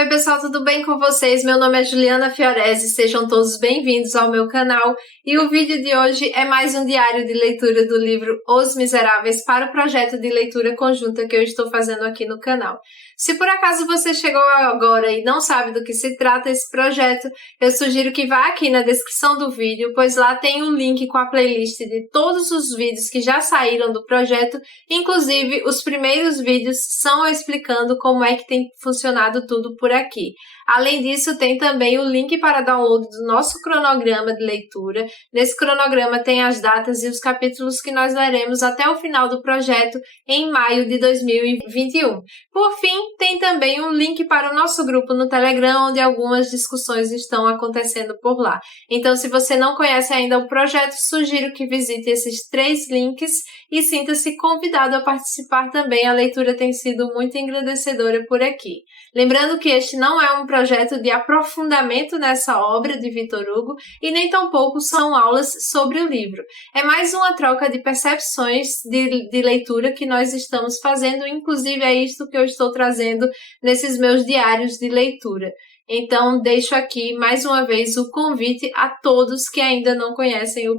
Oi pessoal, tudo bem com vocês? Meu nome é Juliana Fiorese, sejam todos bem-vindos ao meu canal e o vídeo de hoje é mais um diário de leitura do livro Os Miseráveis para o projeto de leitura conjunta que eu estou fazendo aqui no canal. Se por acaso você chegou agora e não sabe do que se trata esse projeto, eu sugiro que vá aqui na descrição do vídeo, pois lá tem um link com a playlist de todos os vídeos que já saíram do projeto, inclusive os primeiros vídeos são explicando como é que tem funcionado tudo por aqui. Além disso, tem também o link para download do nosso cronograma de leitura. Nesse cronograma tem as datas e os capítulos que nós leremos até o final do projeto em maio de 2021. Por fim, tem também um link para o nosso grupo no Telegram, onde algumas discussões estão acontecendo por lá. Então, se você não conhece ainda o projeto, sugiro que visite esses 3 links e sinta-se convidado a participar também. A leitura tem sido muito engrandecedora por aqui. Lembrando que este não é um projeto de aprofundamento nessa obra de Victor Hugo e nem tampouco são aulas sobre o livro. É mais uma troca de percepções de leitura que nós estamos fazendo, inclusive é isto que eu estou trazendo nesses meus diários de leitura. Então, deixo aqui mais uma vez o convite a todos que ainda não conhecem o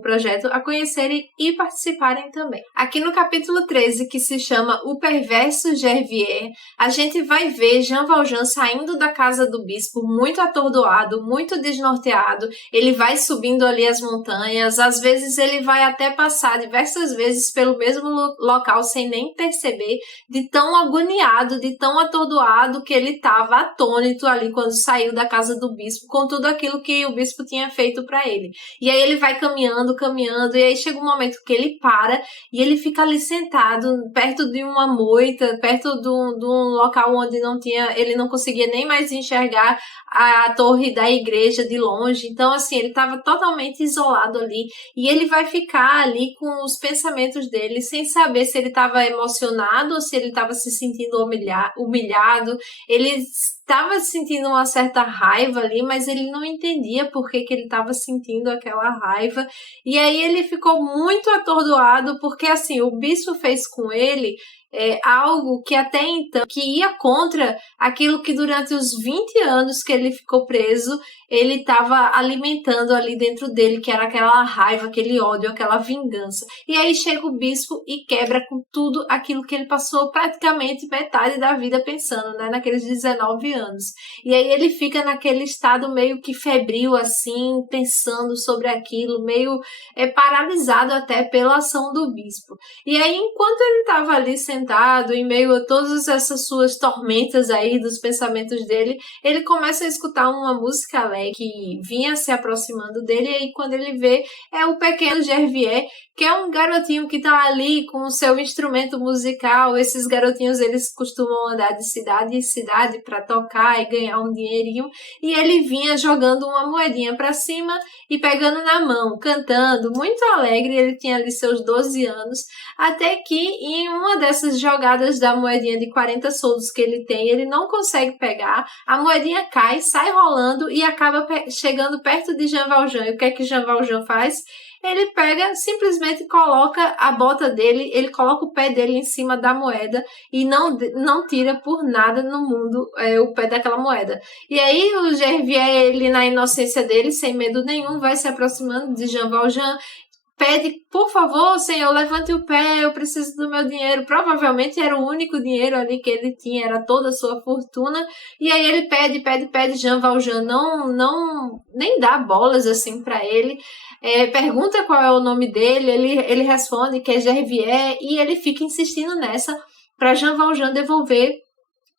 projeto a conhecerem e participarem também. Aqui no capítulo 13, que se chama O Perverso Gervier, a gente vai ver Jean Valjean saindo da casa do bispo muito atordoado, muito desnorteado. Ele vai subindo ali as montanhas, às vezes ele vai até passar diversas vezes pelo mesmo local sem nem perceber, de tão agoniado, de tão atordoado que ele estava atônito ali quando saiu da casa do bispo, com tudo aquilo que o bispo tinha feito para ele. E aí ele vai caminhando, e aí chega um momento que ele para e ele fica ali sentado, perto de uma moita, perto de um local onde ele não conseguia nem mais enxergar a torre da igreja de longe. Então, assim, ele estava totalmente isolado ali e ele vai ficar ali com os pensamentos dele, sem saber se ele estava emocionado ou se ele estava se sentindo humilhado. Ele estava sentindo uma certa raiva ali, mas ele não entendia por que ele estava sentindo aquela raiva. E aí ele ficou muito atordoado, porque assim, o bispo fez com ele algo que até então que ia contra aquilo que durante os 20 anos que ele ficou preso, ele estava alimentando ali dentro dele, que era aquela raiva, aquele ódio, aquela vingança. E aí chega o bispo e quebra com tudo aquilo que ele passou praticamente metade da vida pensando, né, naqueles 19 anos. E aí ele fica naquele estado meio que febril, assim, pensando sobre aquilo, meio paralisado até pela ação do bispo. E aí, enquanto ele estava ali sentado, em meio a todas essas suas tormentas aí dos pensamentos dele, ele começa a escutar uma música alegre que vinha se aproximando dele, e aí quando ele vê, é o pequeno Gervier, que é um garotinho que tá ali com o seu instrumento musical. Esses garotinhos, eles costumam andar de cidade em cidade para tocar e ganhar um dinheirinho, e ele vinha jogando uma moedinha para cima e pegando na mão, cantando, muito alegre. Ele tinha ali seus 12 anos, até que em uma dessas jogadas da moedinha de 40 soldos que ele tem, ele não consegue pegar, a moedinha cai, sai rolando e acaba chegando perto de Jean Valjean. E o que é que Jean Valjean faz? Ele pega, simplesmente coloca a bota dele, ele coloca o pé dele em cima da moeda e não tira por nada no mundo o pé daquela moeda. E aí o Gervier, ele na inocência dele, sem medo nenhum, vai se aproximando de Jean Valjean, pede, por favor, senhor, levante o pé, eu preciso do meu dinheiro. Provavelmente era o único dinheiro ali que ele tinha, era toda a sua fortuna. E aí ele pede, Jean Valjean nem dá bolas assim para ele. Pergunta qual é o nome dele, ele responde que é Gervier, e ele fica insistindo nessa para Jean Valjean devolver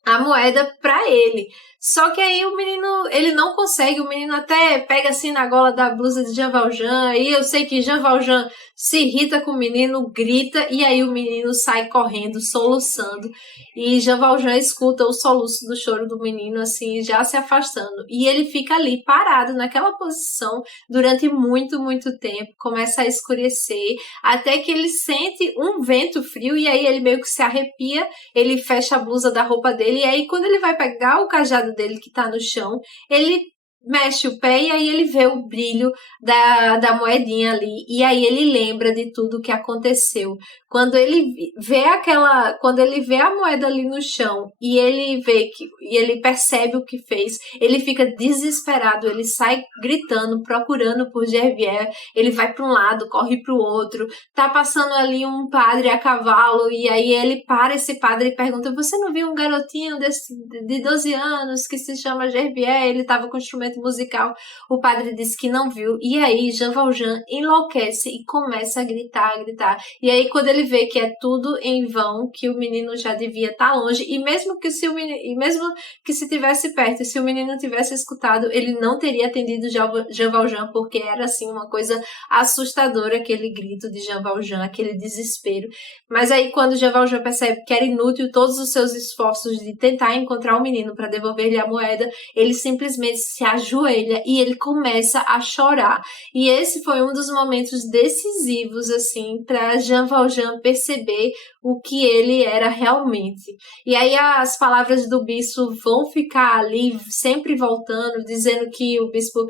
a moeda para ele. Só que aí o menino, ele não consegue, o menino até pega assim na gola da blusa de Jean Valjean, e eu sei que Jean Valjean se irrita com o menino, grita, e aí o menino sai correndo, soluçando, e Jean Valjean escuta o soluço do choro do menino, assim, já se afastando, e ele fica ali parado naquela posição durante muito, muito tempo, começa a escurecer, até que ele sente um vento frio, e aí ele meio que se arrepia, ele fecha a blusa da roupa dele, e aí quando ele vai pegar o cajado dele que tá no chão, ele mexe o pé e aí ele vê o brilho da moedinha ali. E aí ele lembra de tudo que aconteceu. Quando ele vê a moeda ali no chão e ele percebe o que fez, ele fica desesperado, ele sai gritando, procurando por Gervier, ele vai para um lado, corre para o outro, tá passando ali um padre a cavalo e aí ele para esse padre e pergunta: "Você não viu um garotinho de 12 anos que se chama Gervier? Ele estava com um instrumento musical." O padre disse que não viu e aí Jean Valjean enlouquece e começa a gritar, a gritar. E aí quando ele vê que é tudo em vão, que o menino já devia estar longe, e mesmo que se tivesse perto, e se o menino tivesse escutado, ele não teria atendido Jean Valjean, porque era assim uma coisa assustadora, aquele grito de Jean Valjean, aquele desespero. Mas aí quando Jean Valjean percebe que era inútil todos os seus esforços de tentar encontrar o menino para devolver-lhe a moeda, ele simplesmente se ajoelha e ele começa a chorar. E esse foi um dos momentos decisivos, assim, para Jean Valjean perceber o que ele era realmente. E aí as palavras do bispo vão ficar ali, sempre voltando, dizendo que o bispo...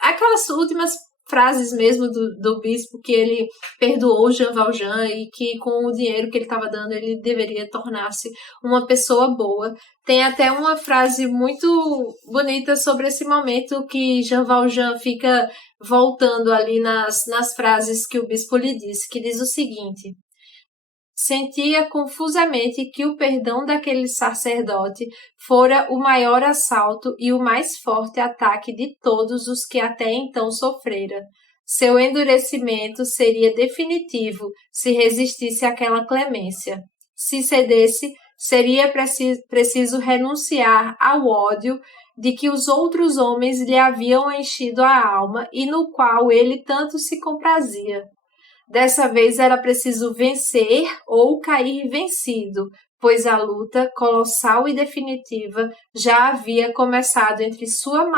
Aquelas últimas frases mesmo do bispo, que ele perdoou Jean Valjean e que com o dinheiro que ele estava dando ele deveria tornar-se uma pessoa boa. Tem até uma frase muito bonita sobre esse momento que Jean Valjean fica voltando ali nas frases que o bispo lhe disse, que diz o seguinte: sentia confusamente que o perdão daquele sacerdote fora o maior assalto e o mais forte ataque de todos os que até então sofrera. Seu endurecimento seria definitivo se resistisse àquela clemência. Se cedesse, seria preciso renunciar ao ódio de que os outros homens lhe haviam enchido a alma e no qual ele tanto se comprazia. Dessa vez era preciso vencer ou cair vencido, pois a luta, colossal e definitiva, já havia começado entre sua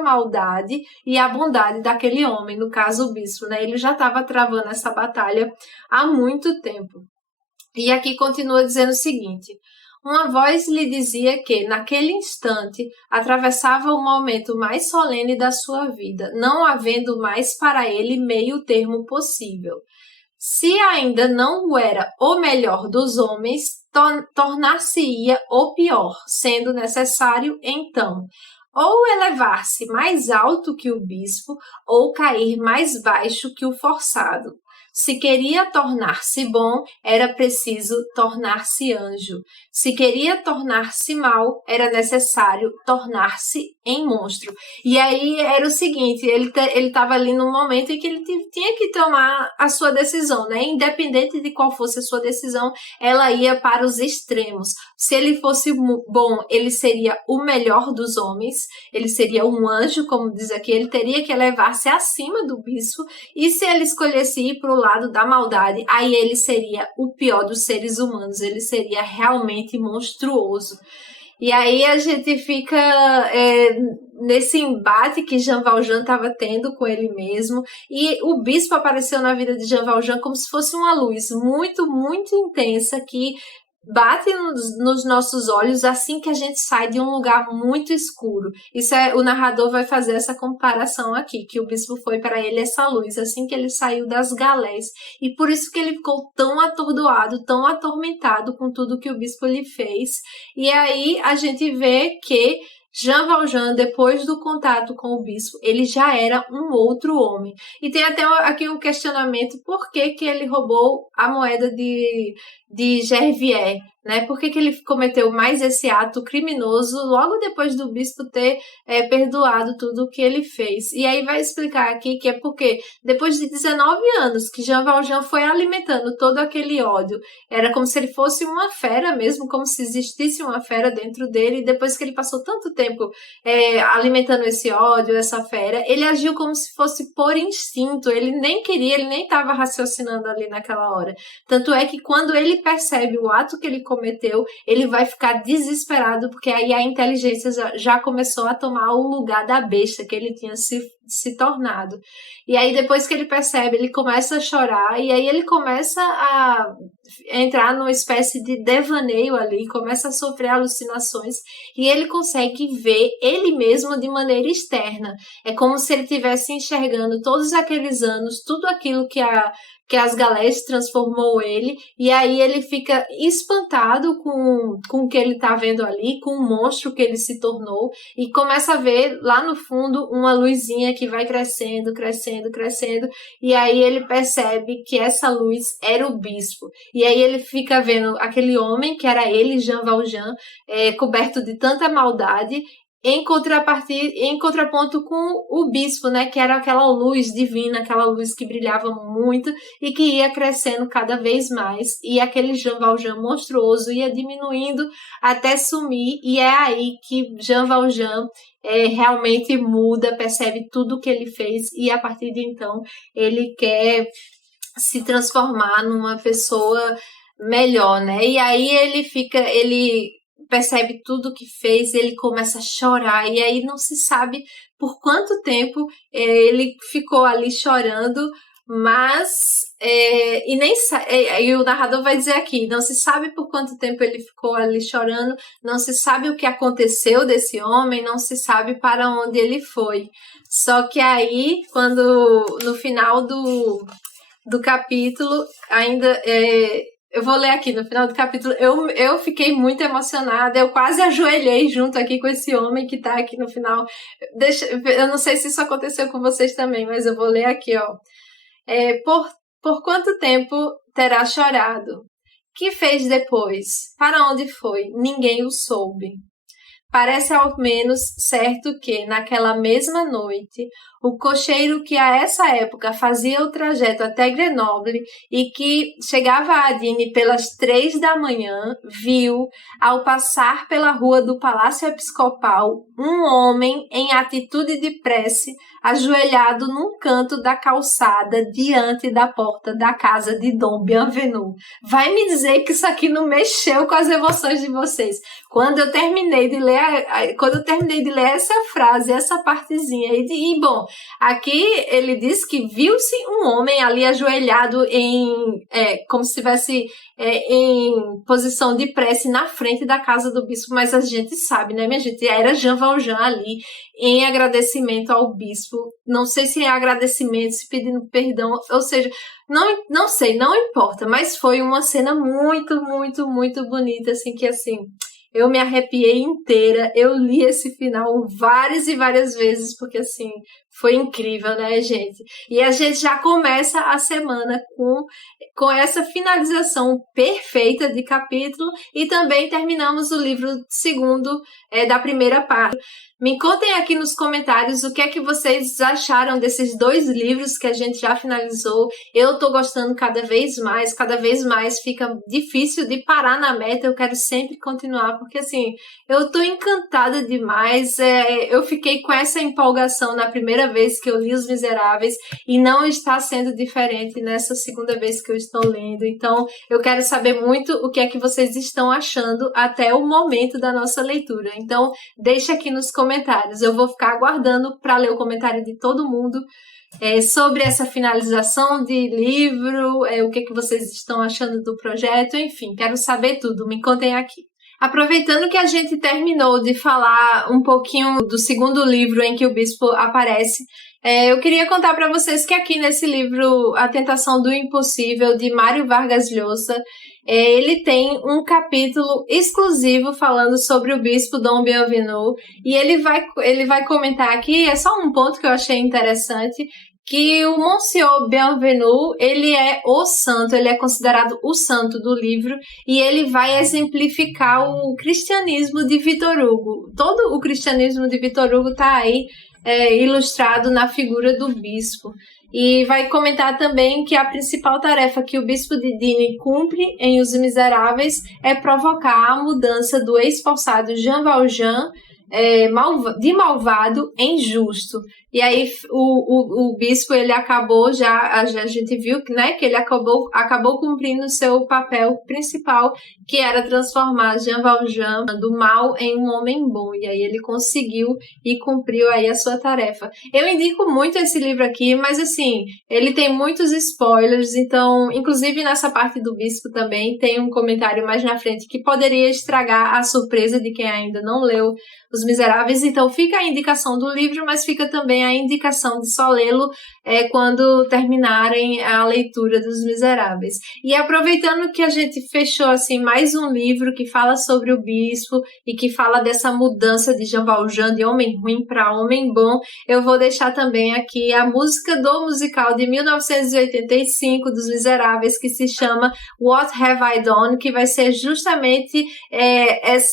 maldade e a bondade daquele homem, no caso o bispo, né? Ele já estava travando essa batalha há muito tempo. E aqui continua dizendo o seguinte: uma voz lhe dizia que, naquele instante, atravessava o momento mais solene da sua vida, não havendo mais para ele meio termo possível. Se ainda não o era o melhor dos homens, tornar-se-ia o pior, sendo necessário, então, ou elevar-se mais alto que o bispo, ou cair mais baixo que o forçado. Se queria tornar-se bom, era preciso tornar-se anjo. Se queria tornar-se mal, era necessário tornar-se em monstro. E aí era o seguinte, ele estava ali num momento em que ele tinha que tomar a sua decisão, né? Independente de qual fosse a sua decisão, ela ia para os extremos. Se ele fosse bom, ele seria o melhor dos homens, ele seria um anjo, como diz aqui, ele teria que elevar-se acima do bispo, e se ele escolhesse ir para o lado da maldade, aí ele seria o pior dos seres humanos, ele seria realmente monstruoso. E aí a gente fica nesse embate que Jean Valjean estava tendo com ele mesmo, e o bispo apareceu na vida de Jean Valjean como se fosse uma luz muito, muito intensa que bate nos nossos olhos assim que a gente sai de um lugar muito escuro. O narrador vai fazer essa comparação aqui, que o bispo foi para ele essa luz assim que ele saiu das galés, e por isso que ele ficou tão atordoado, tão atormentado com tudo que o bispo lhe fez. E aí a gente vê que Jean Valjean, depois do contato com o bispo, ele já era um outro homem. E tem até aqui um questionamento: por que ele roubou a moeda de Gervier, né? Por que ele cometeu mais esse ato criminoso logo depois do bispo ter perdoado tudo o que ele fez? E aí vai explicar aqui que é porque depois de 19 anos que Jean Valjean foi alimentando todo aquele ódio, era como se ele fosse uma fera mesmo, como se existisse uma fera dentro dele, e depois que ele passou tanto tempo alimentando esse ódio, essa fera, ele agiu como se fosse por instinto, ele nem queria, ele nem estava raciocinando ali naquela hora. Tanto é que quando ele percebe o ato que ele cometeu, ele vai ficar desesperado, porque aí a inteligência já começou a tomar o lugar da besta que ele tinha se se tornado. E aí depois que ele percebe, ele começa a chorar, e aí ele começa a entrar numa espécie de devaneio ali, começa a sofrer alucinações, e ele consegue ver ele mesmo de maneira externa. É como se ele estivesse enxergando todos aqueles anos, tudo aquilo que as Galés transformou ele, e aí ele fica espantado com o que ele está vendo ali, com o monstro que ele se tornou, e começa a ver lá no fundo uma luzinha que vai crescendo, crescendo, crescendo, e aí ele percebe que essa luz era o bispo. E aí ele fica vendo aquele homem, que era ele, Jean Valjean, coberto de tanta maldade, em contraponto com o bispo, né, que era aquela luz divina, aquela luz que brilhava muito e que ia crescendo cada vez mais, e aquele Jean Valjean monstruoso ia diminuindo até sumir, e é aí que Jean Valjean realmente muda, percebe tudo o que ele fez, e a partir de então ele quer se transformar numa pessoa melhor, né? E aí ele percebe tudo o que fez, ele começa a chorar, e aí não se sabe por quanto tempo ele ficou ali chorando, mas e o narrador vai dizer aqui, não se sabe por quanto tempo ele ficou ali chorando, não se sabe o que aconteceu desse homem, não se sabe para onde ele foi. Só que aí, quando no final do capítulo, ainda eu vou ler aqui, no final do capítulo, eu fiquei muito emocionada, eu quase ajoelhei junto aqui com esse homem que tá aqui no final. Eu não sei se isso aconteceu com vocês também, mas eu vou ler aqui, ó. Por quanto tempo terá chorado? Que fez depois? Para onde foi? Ninguém o soube. Parece ao menos certo que, naquela mesma noite, o cocheiro que a essa época fazia o trajeto até Grenoble e que chegava a Adine pelas 3 da manhã, viu, ao passar pela rua do Palácio Episcopal, um homem em atitude de prece, ajoelhado num canto da calçada diante da porta da casa de Dom Bienvenu. Vai me dizer que isso aqui não mexeu com as emoções de vocês. Quando eu terminei de ler essa frase, essa partezinha, e bom, aqui ele diz que viu-se um homem ali ajoelhado como se estivesse em posição de prece na frente da casa do bispo, mas a gente sabe, né, minha gente? Era Jean Valjean ali em agradecimento ao bispo. Não sei se é agradecimento, se pedindo perdão, ou seja, não sei, não importa, mas foi uma cena muito, muito, muito bonita, assim, que assim, eu me arrepiei inteira, eu li esse final várias e várias vezes, porque assim, foi incrível, né, gente? E a gente já começa a semana com essa finalização perfeita de capítulo, e também terminamos o livro segundo da primeira parte. Me contem aqui nos comentários o que é que vocês acharam desses 2 livros que a gente já finalizou. Eu tô gostando cada vez mais fica difícil de parar na meta, eu quero sempre continuar, porque assim, eu tô encantada demais, eu fiquei com essa empolgação na primeira vez que eu li Os Miseráveis, e não está sendo diferente nessa segunda vez que eu estou lendo, então eu quero saber muito o que é que vocês estão achando até o momento da nossa leitura, então deixa aqui nos comentários. Eu vou ficar aguardando para ler o comentário de todo mundo sobre essa finalização de livro, o que vocês estão achando do projeto, enfim, quero saber tudo, me contem aqui. Aproveitando que a gente terminou de falar um pouquinho do segundo livro em que o bispo aparece, eu queria contar para vocês que aqui nesse livro, A Tentação do Impossível, de Mário Vargas Llosa, ele tem um capítulo exclusivo falando sobre o bispo Dom Bienvenu, e ele vai comentar aqui, é só um ponto que eu achei interessante, que o Monsieur Bienvenu, ele é o santo, ele é considerado o santo do livro, e ele vai exemplificar o cristianismo de Victor Hugo. Todo o cristianismo de Victor Hugo está aí ilustrado na figura do bispo. E vai comentar também que a principal tarefa que o bispo de Digne cumpre em Os Miseráveis é provocar a mudança do esforçado Jean Valjean de malvado em justo. E aí o bispo, ele acabou a gente viu, né, que ele acabou cumprindo o seu papel principal, que era transformar Jean Valjean do mal em um homem bom. E aí ele conseguiu e cumpriu aí a sua tarefa. Eu indico muito esse livro aqui, mas assim, ele tem muitos spoilers, então, inclusive nessa parte do bispo também tem um comentário mais na frente que poderia estragar a surpresa de quem ainda não leu Os Miseráveis. Então fica a indicação do livro, mas fica também a indicação de só lê-lo quando terminarem a leitura dos Miseráveis. E aproveitando que a gente fechou assim mais um livro que fala sobre o bispo e que fala dessa mudança de Jean Valjean de homem ruim para homem bom, eu vou deixar também aqui a música do musical de 1985 dos Miseráveis, que se chama What Have I Done, que vai ser justamente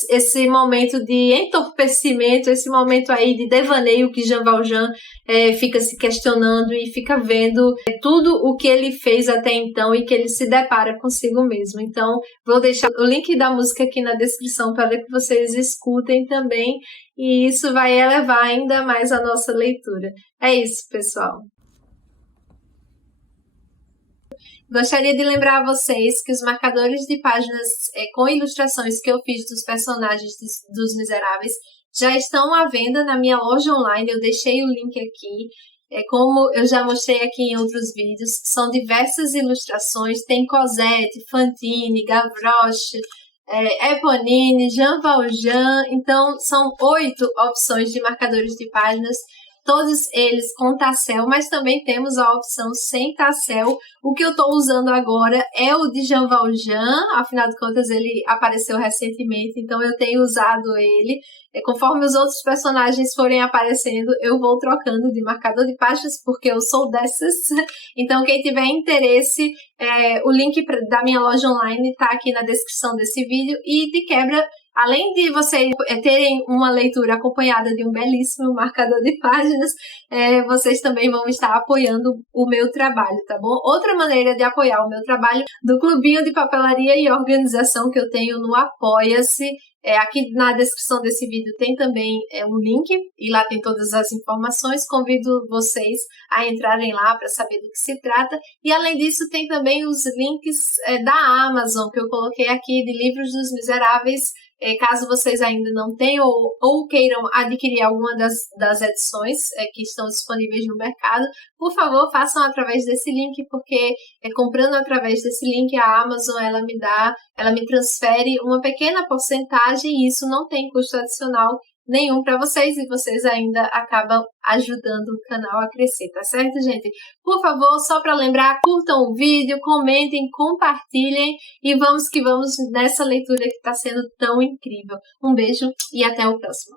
esse momento de entorpecimento, esse momento aí de devaneio que Jean Valjean fica se questionando e fica vendo tudo o que ele fez até então e que ele se depara consigo mesmo. Então, vou deixar o link da música aqui na descrição para que vocês escutem também, e isso vai elevar ainda mais a nossa leitura. É isso, pessoal. Gostaria de lembrar a vocês que os marcadores de páginas com ilustrações que eu fiz dos personagens dos Miseráveis já estão à venda na minha loja online. Eu deixei o link aqui. Como eu já mostrei aqui em outros vídeos, são diversas ilustrações. Tem Cosette, Fantine, Gavroche, Eponine, Jean Valjean. Então, são 8 opções de marcadores de páginas, todos eles com tassel, mas também temos a opção sem tassel. O que eu estou usando agora é o de Jean Valjean, afinal de contas ele apareceu recentemente, então eu tenho usado ele. Conforme os outros personagens forem aparecendo, eu vou trocando de marcador de páginas, porque eu sou dessas. Então quem tiver interesse, o link da minha loja online está aqui na descrição desse vídeo. E de quebra, além de vocês terem uma leitura acompanhada de um belíssimo marcador de páginas, vocês também vão estar apoiando o meu trabalho, tá bom? Outra maneira de apoiar o meu trabalho, do clubinho de papelaria e organização que eu tenho no Apoia-se. Aqui na descrição desse vídeo tem também um link, e lá tem todas as informações. Convido vocês a entrarem lá para saber do que se trata. E além disso, tem também os links da Amazon, que eu coloquei aqui, de livros dos Miseráveis. Caso vocês ainda não tenham ou queiram adquirir alguma das edições que estão disponíveis no mercado, por favor, façam através desse link, porque comprando através desse link, a Amazon ela me transfere uma pequena porcentagem, e isso não tem custo adicional nenhum para vocês, e vocês ainda acabam ajudando o canal a crescer, tá certo, gente? Por favor, só para lembrar, curtam o vídeo, comentem, compartilhem, e vamos que vamos nessa leitura que está sendo tão incrível. Um beijo e até o próximo.